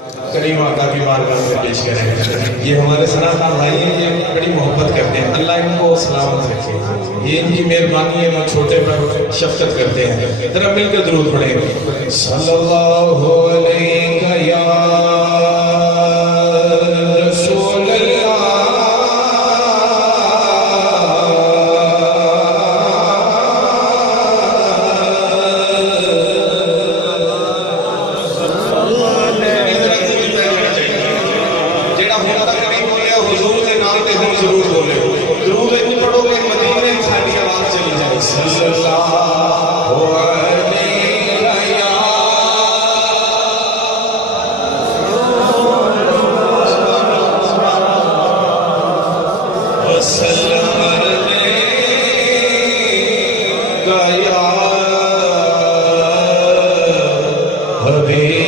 करीम आका की बारगाह में पेश करें। ये हमारे सनातन भाई हैं, ये बड़ी मोहब्बत करते हैं, अल्लाह इनको सलामत रखे। ये इनकी मेहरबानी है, वो छोटे पर शफकत करते हैं। जरा मिलकर दुरूद पढ़ेंगे। सल्लल्लाहु अलैहि या रसूल अल्लाह, जरूर बोले जरूर इतनी पढ़ोगे मदीने में सारी आवाज चली जाए। सल्लल्लाहु अलैहि वसल्लम या हबीब।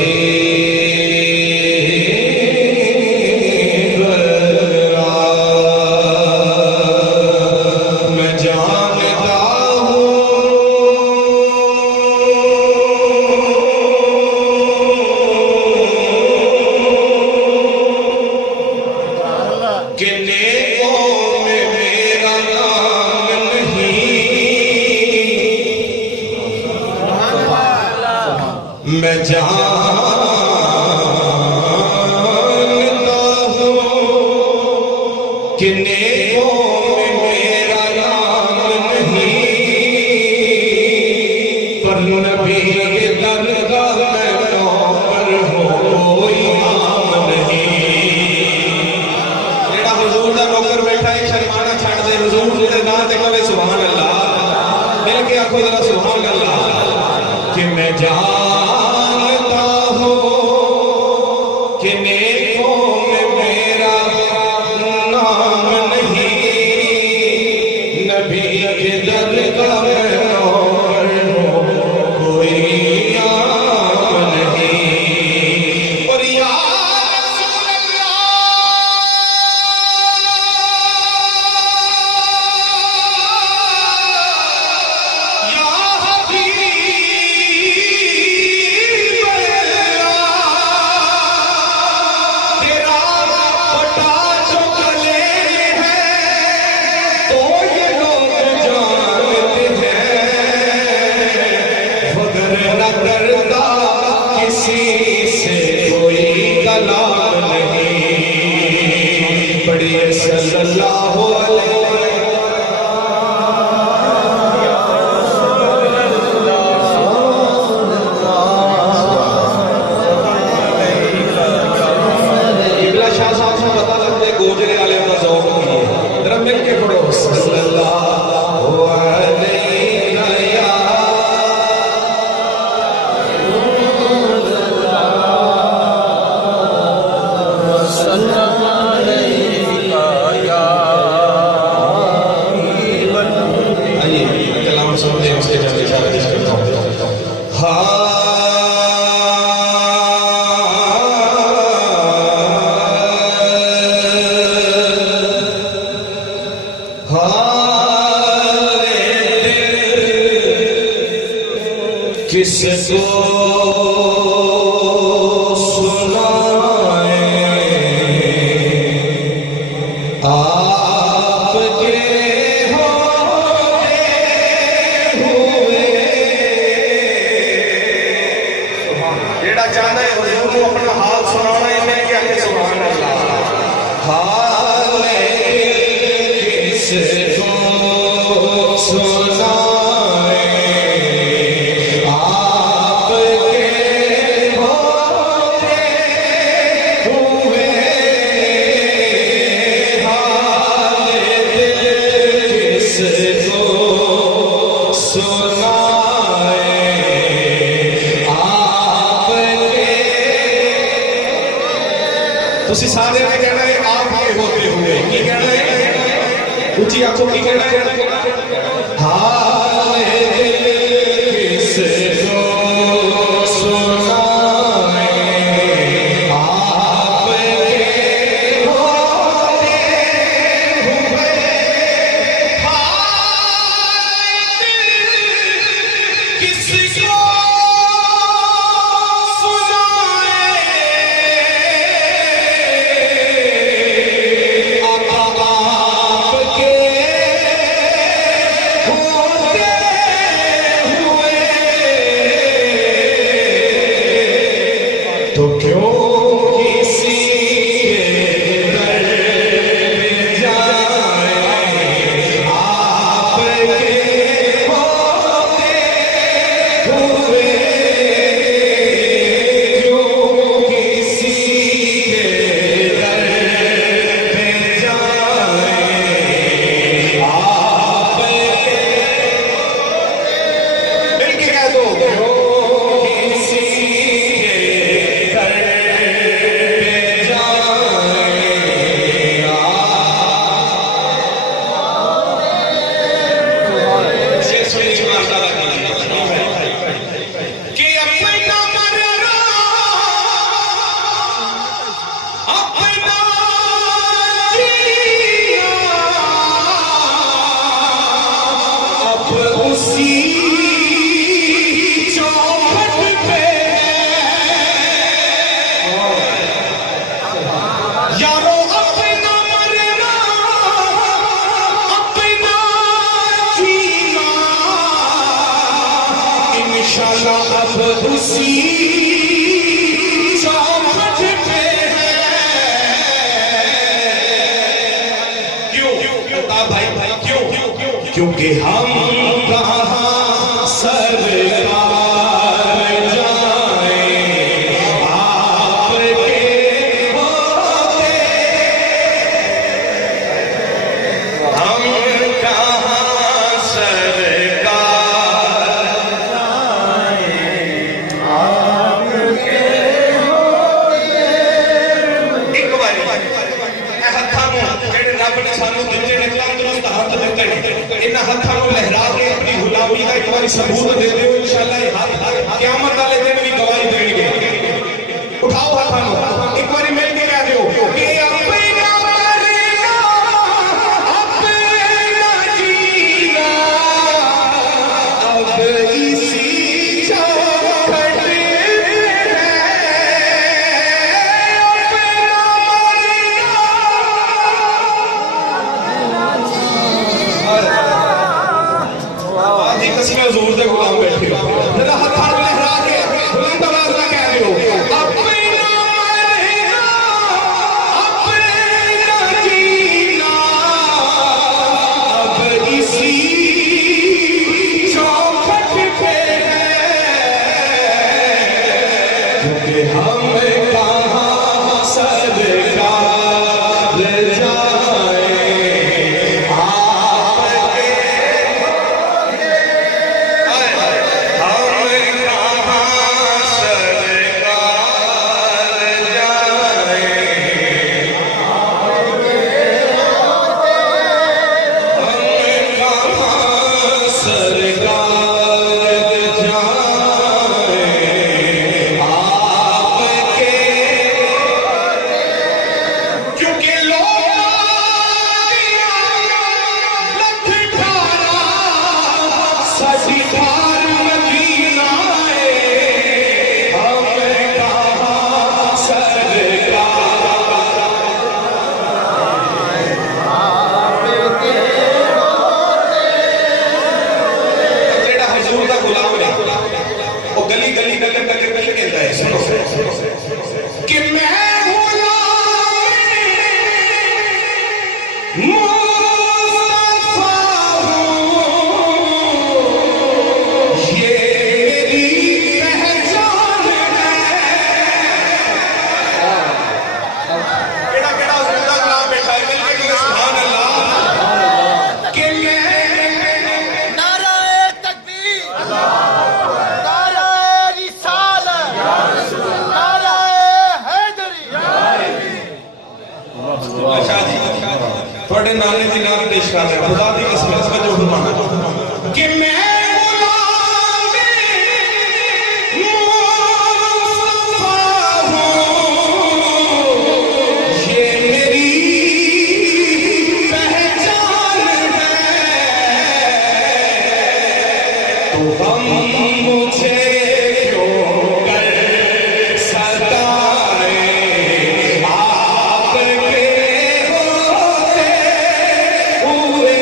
मैं जानता हूँ कि नेकों में मेरा नाम नहीं, पर नबी के दरगाह में नौकर हो इमाम नहीं। जेड़ा हुजूर दा नौकर बैठा है शर्माना छड़ दे, हुजूर दे नाम ते कहे सुभान अल्लाह, मिल के आखो जरा सुभान अल्लाह। कि मैं जानता हूँ कि नेकों में मेरा नाम नहीं, नबी के दरगाह में नौकर हो कोई आम नहीं। और या रसूल अल्लाह, या हबीब, किसी से कोई कलाम नहीं। पढ़िए सल्लल्लाहु अलैहि इबला शाह साहब से पता लगता है गोजरे वाले का ज़ौक़ नहीं है। जरा मिल के पढ़ो सल्लल्लाहु अलैहि सुनते हैं उसके जल्दी करता हूँ। किसको सुनाए आपके चाहता है हुजूर को अपना हाल सुनाना है, मैं क्या के सुभान अल्लाह। हाल किसको सुनाए आपके होते हुए, हाल किसको सुनाए तुसी सारे ने कहना है आप ये होते हुए, की कहना है ऊंची आंखों की कहना है हाल किसको सुनाए आपके होते हुए, हाल किसको सुनाए तो क्यों किसी दर पे जाए आपके होते हुए, क्यों किसी दर पे जाए आपके, मिलके कह दो क्यों किसी दर पे जाए। शेर सुनिए माशाअल्लाह कि अपना मरना अपना जीना अब उसी चौखट पे यारो, अपना मरना अपना जीना इंशाल्लाह अब उसी चौखट पे है। क्यों बता भाई क्यों? क्योंकि हम कहाँ सरकार जाए आपके होते, हम कहाँ सरकार एक बारी हत्थां नूं जेहड़े रब ने सानू दिते ने तंदुरुस्त हथ दिते ने, इन्हां हत्थां नूं लहरा के अपनी गुलामी का एक बार सबूत दे दिओ। इंशाअल्लाह ये हथ क़यामत वाले दिन भी गवाही देंगे। उठाओ हत्थां नूं एक बार मिल के कह दिओ कि अपना मरना अपना जीना अब इसी चौखट पे है। आधी कसमें हुजूर दे गुलाम बैठे हो, जरा हत्थां नूं लहरा के बुलंद आवाज में कह दिओ अपना मरना अपना जीना अब इसी चौखट पे है। क्योंकि हम कहाँ सरकार जाए आपके, हम कहाँ सरकार जाए, हम कहाँ सरकार जाए आपके, क्योंकि लख ठारा सजी ठार मदीना है, हम कहाँ सरकार। जेड़ा हुजूर दा गुलाम है वो गली गली गली गली गली कहता है, सुनो कि मैं मुस्तफा हूँ, ये मेरी पहचान है। केड़ा केड़ा हुजूर दा गुलाम बैठा है, मिल के कहो सुभान अल्लाह। कि मैं नाराए तकबीर, नाराए रिसालत, नाराए हैदरी। अच्छा जी थोड़े नाने दी नाम पेश कर रहे खुदा दी कसम इसमें जो फरमाना कि मैं गुलाम मुस्तफा हूँ, ये मेरी पहचान है। तो हम मुझे क्यों कर सताए आपके होते हुए,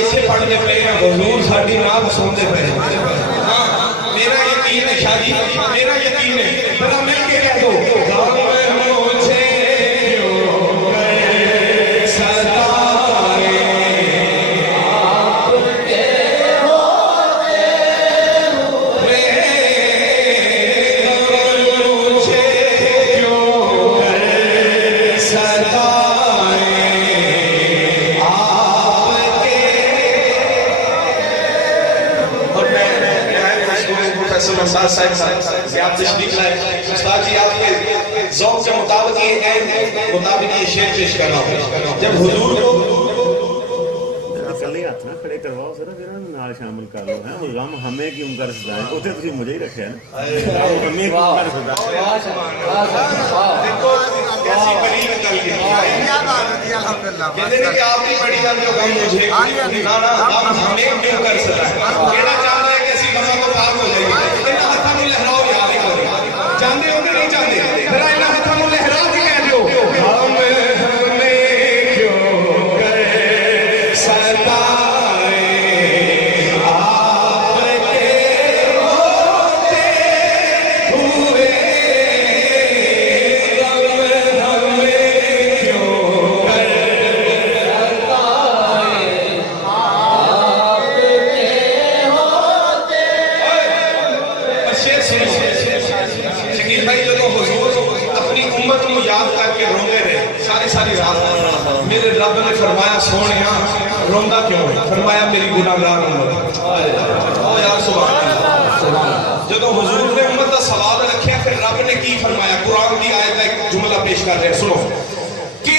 इसे पढ़ते पे हैं हुजूर साडी नात सुनते पे हैं। हाँ मेरा यकीन है शादी, मेरा यकीन है, जरा मिल के कह दो मुझे क्यों गए सताए आपके होते हुए, मुझे क्यों गए सताए उस्ताद जी आपके ज़ौक़ के मुताबिक ये शेर पेश कर रहा हूँ। जब हुजूर को इकल्ले हाथ ना खड़े करवाओ सर, फिर नाल शामिल कर लो है। गम हमें क्यों कर सदाए, उसे तुझे मुझे ही रखे है ना, हमें क्यों कर सदाए। देखो कैसी करीब निकल गई। कहते हैं कि आपकी बड़ी जान जो गम मुझे ना ना गम हमें क्यों कर सदाए। कहना चाहता है कि ऐसी गम को पार हो जाएगी। इन हाथों को लहराओ यार एक बार, जानते हो कि नहीं जानते, जरा इन हाथों को लहरा के कह दो हमें क्यों गए सताए आपके होते हुए, शकील भाई जो हुजूर अपनी उम्मत को याद करके रोंदे रहे सारी रात, मेरे रब ने फरमाया सोनिया रोंदा क्यों है, फरमाया मेरी गुनाहगार उम्मत। ओ यार सुभान अल्लाह, जो हुजूर ने उम्मत का सवाल रखा फिर रब ने की फरमाया। कुरान की आयत का एक जुमला पेश कर रहे हैं, सुनो कि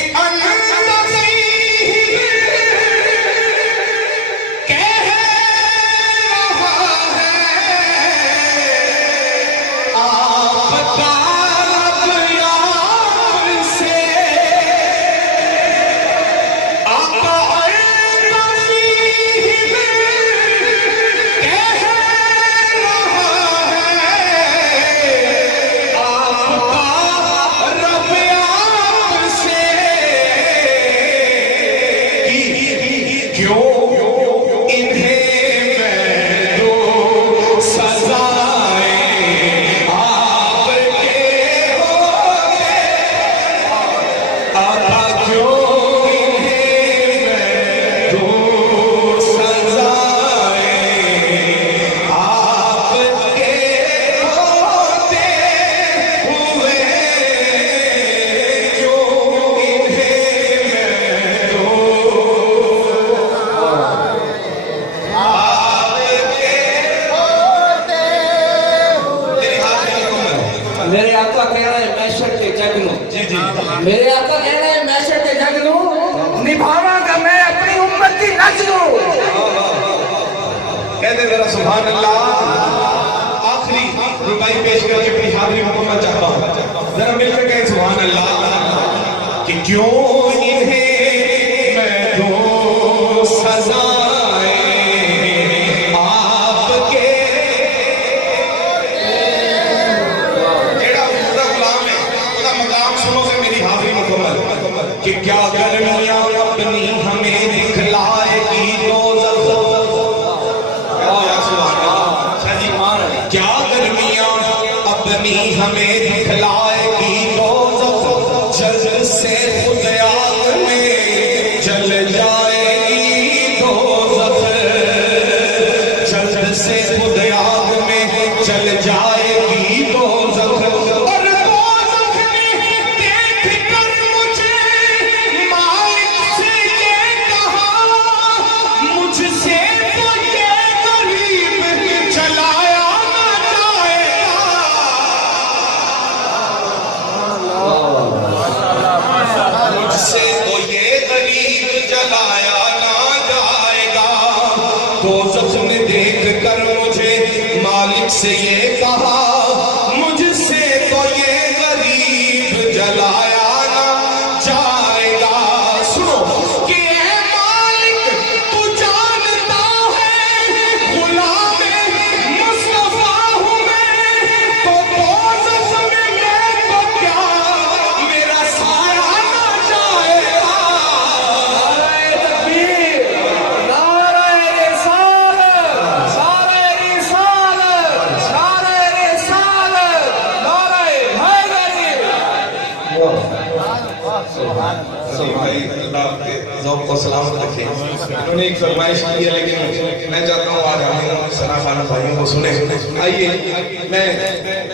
मेरे आका कह रहे हैं मैशर के जग नू, जी जी मेरे आका कह रहे हैं मैशर के जग नू निभावांगा मैं अपनी उम्मत की नज नू। कहते जरा सुभान अल्लाह। आखिरी रुबाई पेश करके अपनी हाजिरी मुकम्मल चाहता हूँ, जरा मिलकर कहें सुभान अल्लाह कि क्यों इन्हें मैं दूं सजाएं आपके। जेड़ा उसका गुलाम है उसका मकाम सुनोगे मेरी हाजिरी मुकम्मल कि क्या गर्मियां अपनी हमें दिखलाएगी क्या गर्मियां अपनी हमें दिखलाएगी दोज़ख, जल्द से खुद आग में जल जाएगी दोज़ख, जल्द से खुद आग में जल जाएगी दोज़ख। और दोज़ख ने देख कर मुझे मालिक से ये कहा, मुझसे तो ये गरीब चलाया मुझसे तो ये गरीब जलाया ना जाएगा। दोज़ख ने देख कर मुझे मालिक से ये कहा, मुझसे तो ये गरीब जलाया ना जाएगा। सुनो कि ऐ मालिक तू जानता है गुलाम मुस्तफा हूँ मैं, तो दोज़ख में मैं तो क्या मेरा साया ना जाएगा। नारा भाई अल्लाह आपके ज़ौक़ को सलामत रखे। उन्होंने एक फरमाइश की है, लेकिन मैं चाहता हूँ आज हम सना खाना भाइयों को सुने। आइए मैं